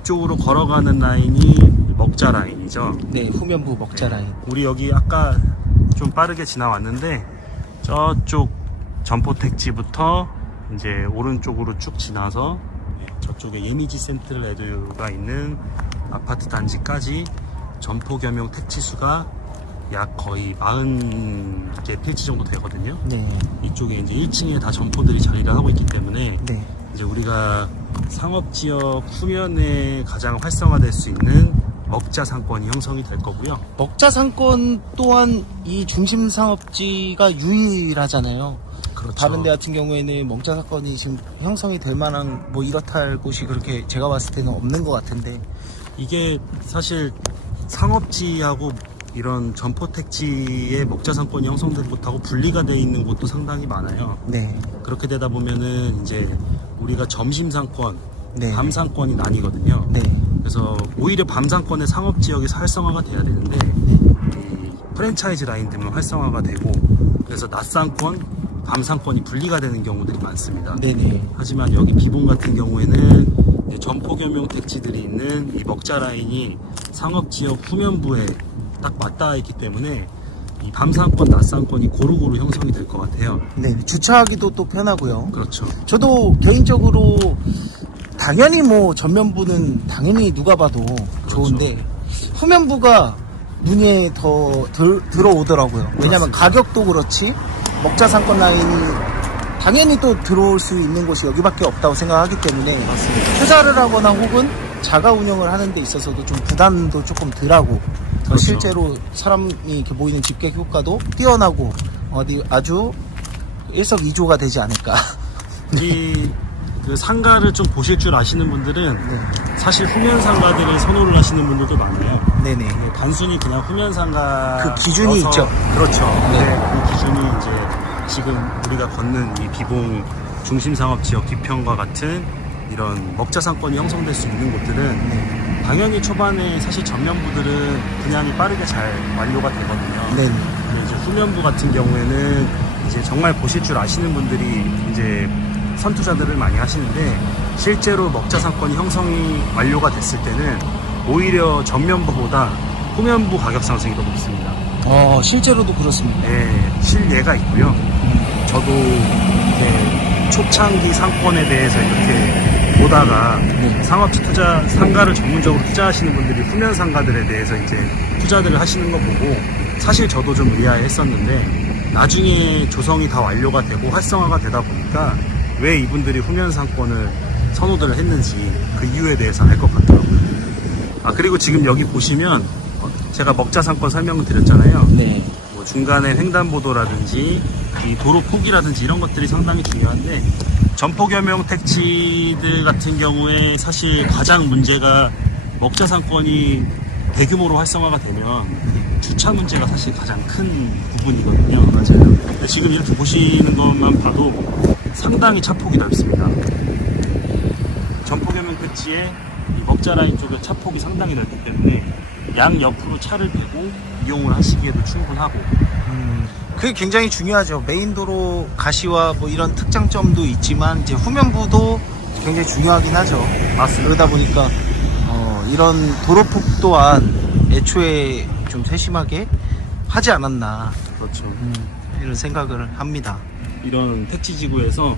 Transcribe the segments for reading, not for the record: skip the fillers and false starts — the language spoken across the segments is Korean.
이쪽으로 걸어가는 라인이 먹자 라인이죠. 네, 후면부 먹자 라인. 우리 여기 아까 좀 빠르게 지나왔는데 저쪽 점포택지부터 이제 오른쪽으로 쭉 지나서 저쪽에 예미지 센트럴 에듀가 있는 아파트 단지까지 점포 겸용 택지 수가 약 거의 40개 필지 정도 되거든요. 네. 이쪽에 이제 1층에 다 점포들이 자리를 하고 있기 때문에 네. 이제 우리가 상업지역 후면에 가장 활성화될 수 있는 먹자 상권이 형성이 될 거고요. 먹자 상권 또한 이 중심 상업지가 유일하잖아요. 그렇죠. 다른 데 같은 경우에는 먹자 상권이 지금 형성이 될 만한 뭐 이렇다 할 곳이 그렇게 제가 봤을 때는 없는 것 같은데. 이게 사실 상업지하고 이런 점포택지의 먹자 상권이 형성된 곳하고 분리가 되어 있는 곳도 상당히 많아요. 네. 그렇게 되다 보면은 이제 우리가 점심 상권, 네. 밤 상권이 나뉘거든요. 네. 그래서 오히려 밤 상권의 상업지역에서 활성화가 돼야 되는데 이 프랜차이즈 라인들만 활성화가 되고 그래서 낮 상권, 밤 상권이 분리가 되는 경우들이 많습니다. 네네. 하지만 여기 비봉 같은 경우에는 이제 점포 겸용 택지들이 있는 이 먹자 라인이 상업지역 후면부에 딱 맞닿아 있기 때문에 이 밤 상권, 낮 상권이 고루고루 형성이 될 것 같아요. 네. 주차하기도 또 편하고요. 그렇죠. 저도 개인적으로 당연히 뭐 전면부는 당연히 누가 봐도 좋은데 후면부가 눈에 더 들어오더라고요. 왜냐면 그렇습니다. 가격도 그렇지 먹자 상권 라인이 당연히 또 들어올 수 있는 곳이 여기밖에 없다고 생각하기 때문에 맞습니다. 투자를 하거나 혹은 자가 운영을 하는 데 있어서도 좀 부담도 조금 덜하고 그렇죠. 실제로 사람이 이렇게 모이는 집객 효과도 뛰어나고 어디 아주 일석이조가 되지 않을까. 이 그 상가를 좀 보실 줄 아시는 분들은 네. 사실 후면 상가들을 선호를 하시는 분들도 많아요. 네네. 단순히 그냥 후면 상가 그 기준이 있죠. 그렇죠. 네. 그 기준이 이제 지금 우리가 걷는 이 비봉 중심 상업 지역 뒤편과 같은 이런 먹자 상권이 형성될 수 있는 곳들은 당연히 초반에 사실 전면부들은 분양이 빠르게 잘 완료가 되거든요. 네네. 근데 이제 후면부 같은 경우에는 이제 정말 보실 줄 아시는 분들이 이제 선투자들을 많이 하시는데 실제로 먹자 상권이 형성이 완료가 됐을 때는 오히려 전면부보다 후면부 가격 상승이 더 높습니다. 실제로도 그렇습니다. 네, 실예가 있고요. 저도 이제 초창기 상권에 대해서 이렇게 보다가 상업지 투자 상가를 전문적으로 투자하시는 분들이 후면 상가들에 대해서 이제 투자들을 하시는 거 보고 사실 저도 좀 의아해했었는데 나중에 조성이 다 완료가 되고 활성화가 되다 보니까 왜 이분들이 후면 상권을 선호들을 했는지 그 이유에 대해서 알 것 같더라고요. 그리고 지금 여기 보시면 제가 먹자 상권 설명을 드렸잖아요. 네. 뭐 중간에 횡단보도라든지 이 도로 폭이라든지 이런 것들이 상당히 중요한데 점포 겸용 택지들 같은 경우에 사실 가장 문제가 먹자 상권이 대규모로 활성화가 되면 주차 문제가 사실 가장 큰 부분이거든요. 맞아요. 근데 지금 이렇게 보시는 것만 봐도 상당히 차폭이 넓습니다. 점포 겸용 택지에 이 먹자 라인 쪽에 차폭이 상당히 넓기 때문에 양 옆으로 차를 대고 이용을 하시기에도 충분하고. 그게 굉장히 중요하죠. 메인 도로 가시와 뭐 이런 특장점도 있지만 이제 후면부도 굉장히 중요하긴 하죠. 맞습니다. 그러다 보니까 이런 도로폭 또한 애초에 좀 세심하게 하지 않았나 그렇죠. 이런 생각을 합니다. 이런 택지지구에서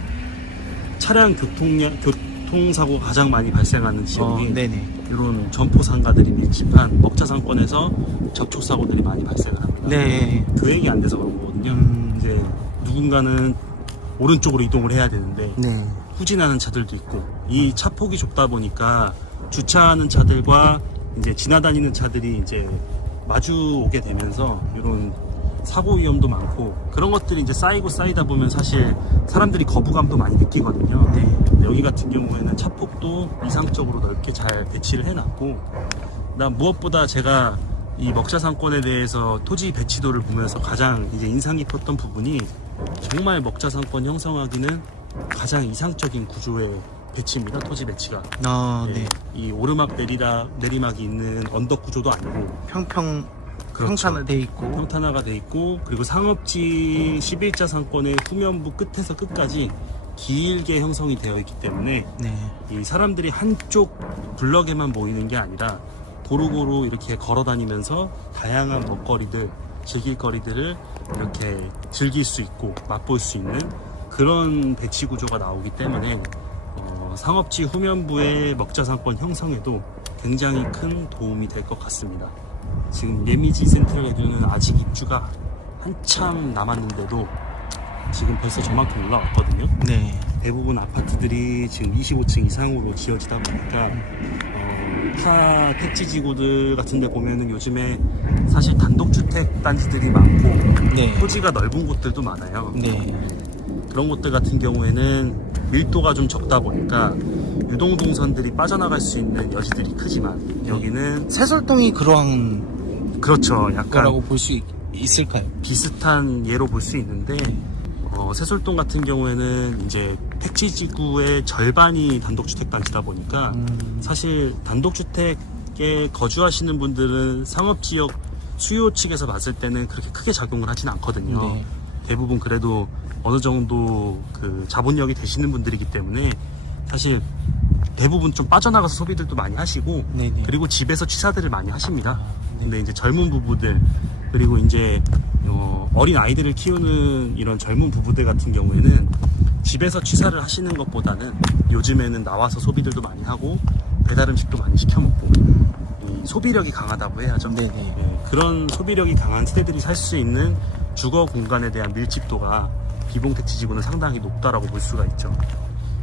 차량 교통사고가 가장 많이 발생하는 지역이 네네. 이런 점포 상가들이 밀집한 먹자 상권에서 접촉사고들이 많이 발생을 합니다. 네. 교행이 안 돼서 그런 거거든요. 이제 누군가는 오른쪽으로 이동을 해야 되는데 네. 후진하는 차들도 있고 이 차폭이 좁다 보니까 주차하는 차들과 이제 지나다니는 차들이 이제 마주 오게 되면서 이런 사고 위험도 많고 그런 것들이 이제 쌓이고 쌓이다 보면 사실 사람들이 거부감도 많이 느끼거든요. 네. 근데 여기 같은 경우에는 차폭도 이상적으로 넓게 잘 배치를 해놨고 그다음 무엇보다 제가 이 먹자 상권에 대해서 토지 배치도를 보면서 가장 이제 인상 깊었던 부분이 정말 먹자 상권 형성하기는 가장 이상적인 구조의 배치입니다. 토지 배치가. 네. 이 오르막 내리막이 있는 언덕 구조도 아니고 평탄화 돼 있고. 평탄화가 돼 있고 그리고 상업지 11자 상권의 후면부 끝에서 끝까지 길게 형성이 되어 있기 때문에 네. 이 사람들이 한쪽 블럭에만 모이는 게 아니라 고루고루 이렇게 걸어 다니면서 다양한 먹거리들, 즐길 거리들을 이렇게 즐길 수 있고 맛볼 수 있는 그런 배치 구조가 나오기 때문에 상업지 후면부의 먹자 상권 형성에도 굉장히 큰 도움이 될 것 같습니다. 지금 예미지 센트럴에는 아직 입주가 한참 남았는데도 지금 벌써 저만큼 올라왔거든요. 네. 대부분 아파트들이 지금 25층 이상으로 지어지다 보니까 타 택지지구들 같은 데 보면은 요즘에 사실 단독주택 단지들이 많고 네. 토지가 넓은 곳들도 많아요. 네. 그런 곳들 같은 경우에는 밀도가 좀 적다 보니까 유동동선들이 빠져나갈 수 있는 여지들이 크지만 여기는 세솔동이 그러한 그렇죠. 약간 거라고 볼 수 있을까요? 비슷한 예로 볼 수 있는데 세솔동 같은 경우에는 이제 택지지구의 절반이 단독주택 단지다 보니까 사실 단독주택에 거주하시는 분들은 상업지역 수요 측에서 봤을 때는 그렇게 크게 작용을 하진 않거든요. 네. 대부분 그래도 어느 정도 그 자본력이 되시는 분들이기 때문에 사실 대부분 좀 빠져나가서 소비들도 많이 하시고 네네. 그리고 집에서 취사들을 많이 하십니다. 근데 이제 젊은 부부들 그리고 이제 어린 아이들을 키우는 이런 젊은 부부들 같은 경우에는 집에서 취사를 하시는 것보다는 요즘에는 나와서 소비들도 많이 하고 배달 음식도 많이 시켜 먹고 이 소비력이 강하다고 해야죠. 네네. 예, 그런 소비력이 강한 세대들이 살 수 있는 주거 공간에 대한 밀집도가 비봉택지지구는 상당히 높다라고 볼 수가 있죠.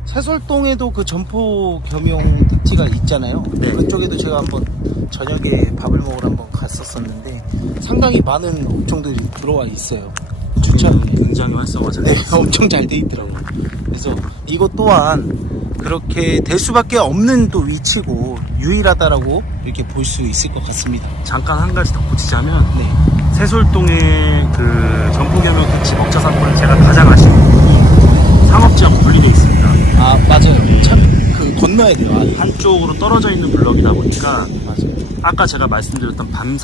세솔동에도 그 점포 겸용 택지가 있잖아요. 네. 그쪽에도 제가 한번 저녁에 밥을 먹으러 한번 갔었었는데 상당히 많은 업종들이 들어와 있어요. 주차는 굉장히 활성화 잘 네, 되어 있습니다. 엄청 잘 돼 있더라고요. 그래서 이것 또한 그렇게 될 수밖에 없는 또 위치고 유일하다라고 이렇게 볼 수 있을 것 같습니다. 잠깐 한 가지 덧붙이자면 네. 세솔동의 그 점포겸용 택지 먹자 상권을 제가 가장 아시는 부분이 상업지하고 분리되어 있습니다. 아 맞아요. 참 그 건너야 돼요. 한쪽으로 떨어져 있는 블럭이다 보니까 맞아요. 아까 제가 말씀드렸던 밤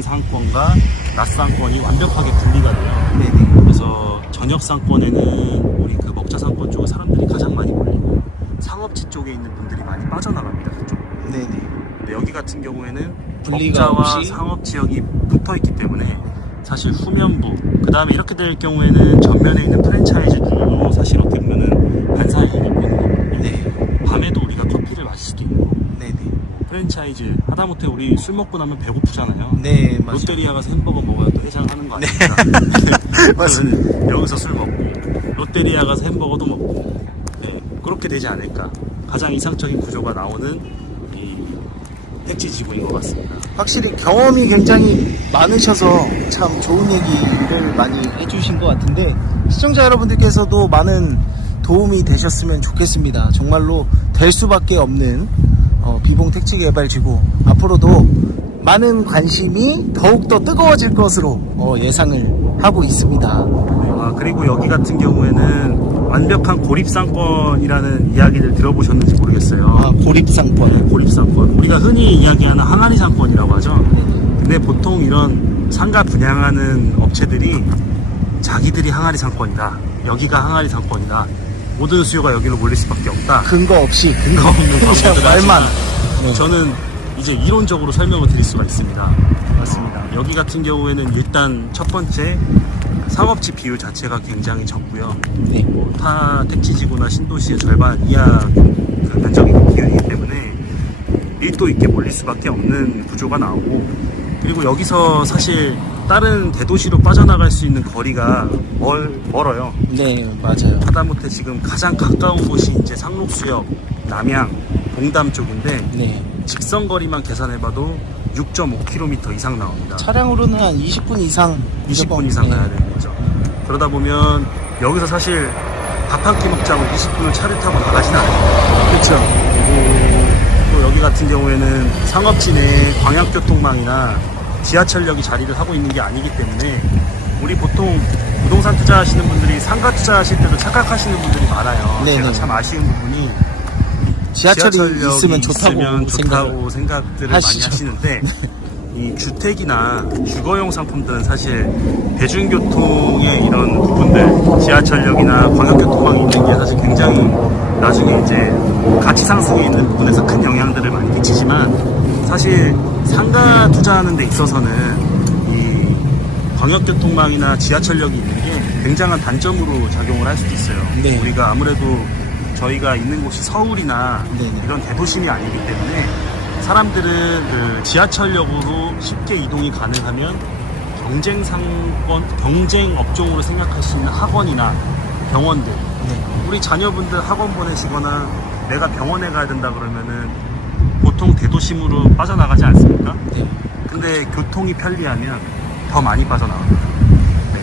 상권과 낮 상권이 완벽하게 분리가 돼요. 네네. 그래서 저녁 상권에는 우리 그 먹자 상권 쪽에 사람들이 가장 많이 몰리고 상업지 쪽에 있는 분들이 많이 빠져나갑니다. 그쪽으로. 네네. 근데 여기 같은 경우에는 분리가 먹자와 없이? 상업 지역이 붙어 있기 때문에 사실 후면부 그 다음에 이렇게 될 경우에는 전면에 있는 프랜차이즈들도 사실 어떻게 보면은 반사의 일이 있는 거거든요. 네. 밤에도 우리가 커피를 마실 수도 있고 네네. 프랜차이즈 하다못해 우리 술 먹고 나면 배고프잖아요. 네 맞아요. 롯데리아 가서 햄버거 먹어야 또 해장하는 거 아닙니까? 맞습니다. 여기서 술 먹고 롯데리아 가서 햄버거도 먹고 네, 그렇게 되지 않을까. 가장 이상적인 구조가 나오는 이 택지지구인 것 같습니다. 확실히 경험이 굉장히 많으셔서 참 좋은 얘기를 많이 해주신 것 같은데 시청자 여러분들께서도 많은 도움이 되셨으면 좋겠습니다. 정말로 될 수밖에 없는 비봉 택지개발지구 앞으로도 많은 관심이 더욱더 뜨거워질 것으로 예상을 하고 있습니다. 그리고 여기 같은 경우에는 완벽한 고립상권이라는 이야기를 들어보셨는지 모르겠어요. 고립상권. 고립상권. 우리가 흔히 이야기하는 항아리 상권이라고 하죠. 근데 보통 이런 상가 분양하는 업체들이 자기들이 항아리 상권이다. 여기가 항아리 상권이다. 모든 수요가 여기로 몰릴 수밖에 없다. 근거 없이 근거 없는 광고들을 말만. 하지만 저는 이제 이론적으로 설명을 드릴 수가 있습니다. 맞습니다. 여기 같은 경우에는 일단 첫 번째 상업지 비율 자체가 굉장히 적고요. 네. 타 택지지구나 신도시의 절반 이하 그 면적이 비율이기 때문에 밀도 있게 몰릴 수밖에 없는 구조가 나오고 그리고 여기서 사실 다른 대도시로 빠져나갈 수 있는 거리가 멀어요. 네 맞아요. 하다못해 지금 가장 가까운 곳이 이제 상록수역, 남양, 봉담 쪽인데 네. 직선 거리만 계산해봐도 6.5km 이상 나옵니다. 차량으로는 한 20분 이상 20분 이상 가야 되는 거죠. 그러다 보면 여기서 사실 밥 한 끼 먹자고 20분을 차를 타고 나가진 않아요. 그렇죠. 그리고 또 여기 같은 경우에는 상업지 내 광역교통망이나 지하철역이 자리를 하고 있는 게 아니기 때문에 우리 보통 부동산 투자하시는 분들이 상가 투자하실 때도 착각하시는 분들이 많아요. 네네. 제가 참 아쉬운 부분이 지하철이 지하철역이 있으면 좋다고 생각들을 많이 하시죠. 하시는데 이 주택이나 주거용 상품들은 사실 대중교통의 이런 부분들 지하철역이나 광역교통망이 있는 게 사실 굉장히 나중에 이제 가치 상승에 있는 부분에서 큰 영향들을 많이 끼치지만 사실 상가 투자하는 데 있어서는 이 광역교통망이나 지하철역이 있는 게 굉장한 단점으로 작용을 할 수도 있어요. 네. 우리가 아무래도 저희가 있는 곳이 서울이나 네네. 이런 대도심이 아니기 때문에 사람들은 그 지하철역으로 쉽게 이동이 가능하면 경쟁 상권, 경쟁 업종으로 생각할 수 있는 학원이나 병원들, 네. 우리 자녀분들 학원 보내시거나 내가 병원에 가야 된다 그러면은 보통 대도심으로 빠져나가지 않습니까? 네. 근데 교통이 편리하면 더 많이 빠져나갑니다. 네.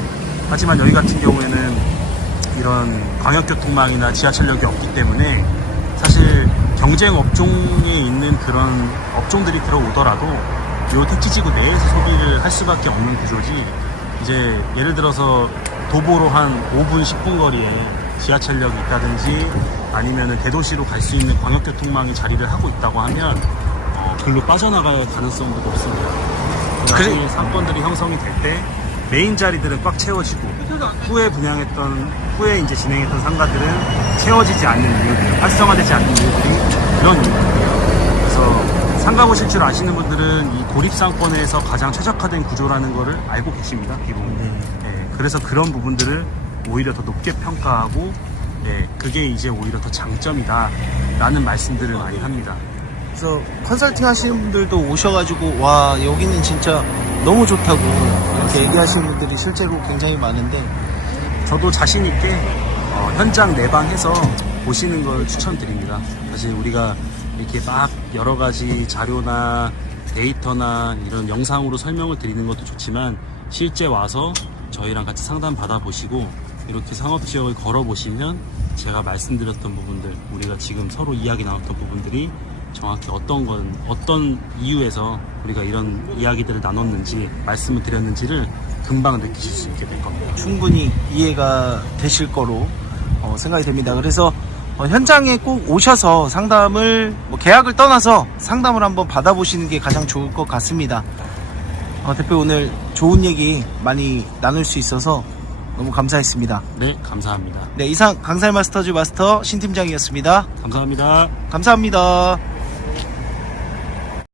하지만 여기 같은 경우에는 이런 광역교통망이나 지하철역이 없기 때문에 사실 경쟁 업종에 있는 그런 업종들이 들어오더라도 요 택지지구 내에서 소비를 할 수밖에 없는 구조지. 이제 예를 들어서 도보로 한 5분, 10분 거리에 지하철역이 있다든지 아니면 대도시로 갈 수 있는 광역교통망이 자리를 하고 있다고 하면 글로 빠져나갈 가능성도 높습니다. 그래서 상권들이 형성이 될 때 메인 자리들은 꽉 채워지고 후에 이제 진행했던 상가들은 채워지지 않는 이유들, 활성화되지 않는 이유들이 이런 이유들이에요. 그래서 상가 보실 줄 아시는 분들은 이 고립상권에서 가장 최적화된 구조라는 거를 알고 계십니다, 기본. 예, 그래서 그런 부분들을 오히려 더 높게 평가하고, 예, 그게 이제 오히려 더 장점이다라는 말씀들을 많이 합니다. 그래서 컨설팅 하시는 분들도 오셔가지고 와 여기는 진짜 너무 좋다고 이렇게 얘기하시는 분들이 실제로 굉장히 많은데 저도 자신 있게 현장 내방해서 보시는 걸 추천드립니다. 사실 우리가 이렇게 막 여러 가지 자료나 데이터나 이런 영상으로 설명을 드리는 것도 좋지만 실제 와서 저희랑 같이 상담 받아보시고 이렇게 상업지역을 걸어보시면 제가 말씀드렸던 부분들, 우리가 지금 서로 이야기 나눴던 부분들이 정확히 어떤 이유에서 우리가 이런 이야기들을 나눴는지 말씀을 드렸는지를 금방 느끼실 수 있게 될 겁니다. 충분히 이해가 되실 거로 생각이 됩니다. 그래서 현장에 꼭 오셔서 상담을 계약을 떠나서 상담을 한번 받아보시는 게 가장 좋을 것 같습니다. 대표 오늘 좋은 얘기 많이 나눌 수 있어서 너무 감사했습니다. 네, 감사합니다. 네, 이상 강살 마스터즈 마스터 신 팀장이었습니다. 감사합니다. 감사합니다.